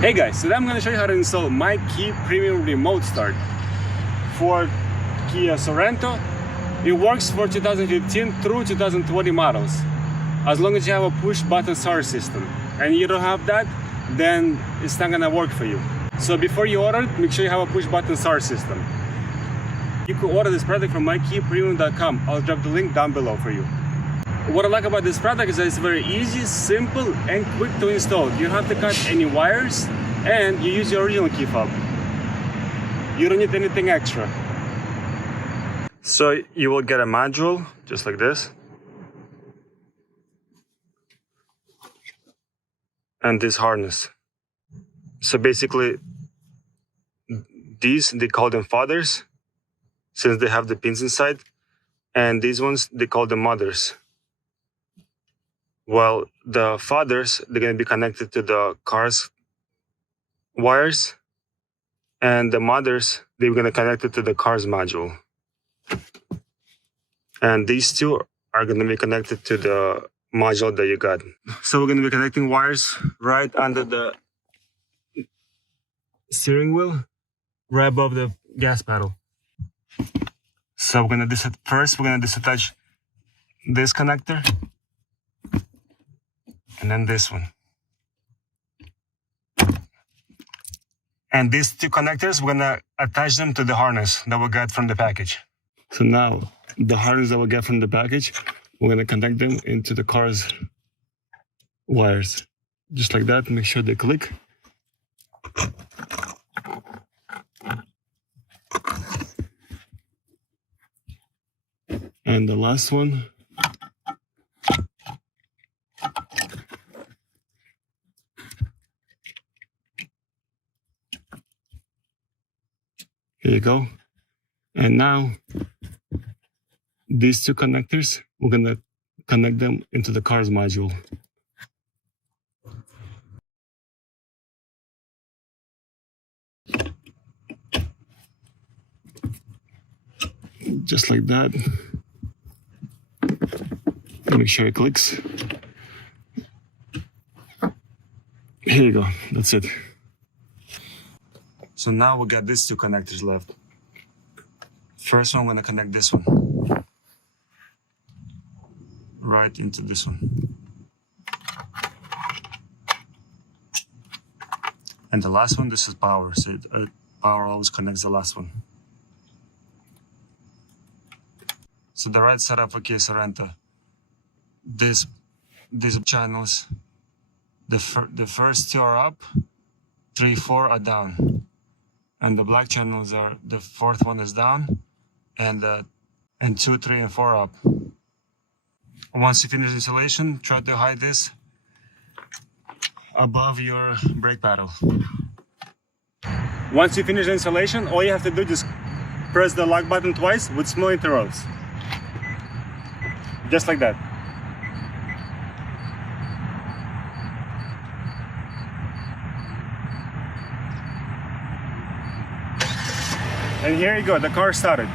Hey guys, today I'm going to show you how to install MyKeyPremium Remote Start for Kia Sorento. It works for 2015 through 2020 models, as long as you have a push button start system. And you don't have that, then it's not going to work for you. So before you order it, make sure you have a push button start system. You can order this product from MyKeyPremium.com. I'll drop the link down below for you. What I like about this product is that it's very easy, simple, and quick to install. You don't have to cut any wires, and you use your original key fob. You don't need anything extra. So you will get a module, just like this. And this harness. So basically, these, they call them fathers, since they have the pins inside. And these ones, they call them mothers. Well, the fathers, they're going to be connected to the car's wires, and the mothers, they're going to connect it to the car's module. And these two are going to be connected to the module that you got. So we're going to be connecting wires right under the steering wheel, right above the gas pedal. So we're going to first, we're going to disattach this connector. And then this one. And these two connectors, we're gonna attach them to the harness that we got from the package. So now, the harness that we get from the package, we're gonna connect them into the car's wires. Just like that, make sure they click. And the last one. Here you go. And now, these two connectors, we're going to connect them into the car's module. Just like that. Make sure it clicks. Here you go. That's it. So now we got these two connectors left. First one, I'm gonna connect this one. Right into this one. And the last one, this is power. So power always connects the last one. So the right setup for Kia Sorento. These channels, the first two are up, 3, 4 are down. And the black channels are, the fourth one is down, and 2, 3, and 4 up. Once you finish installation, try to hide this above your brake pedal. Once you finish the installation, all you have to do is press the lock button twice with small intervals. Just like that. And here you go, the car started.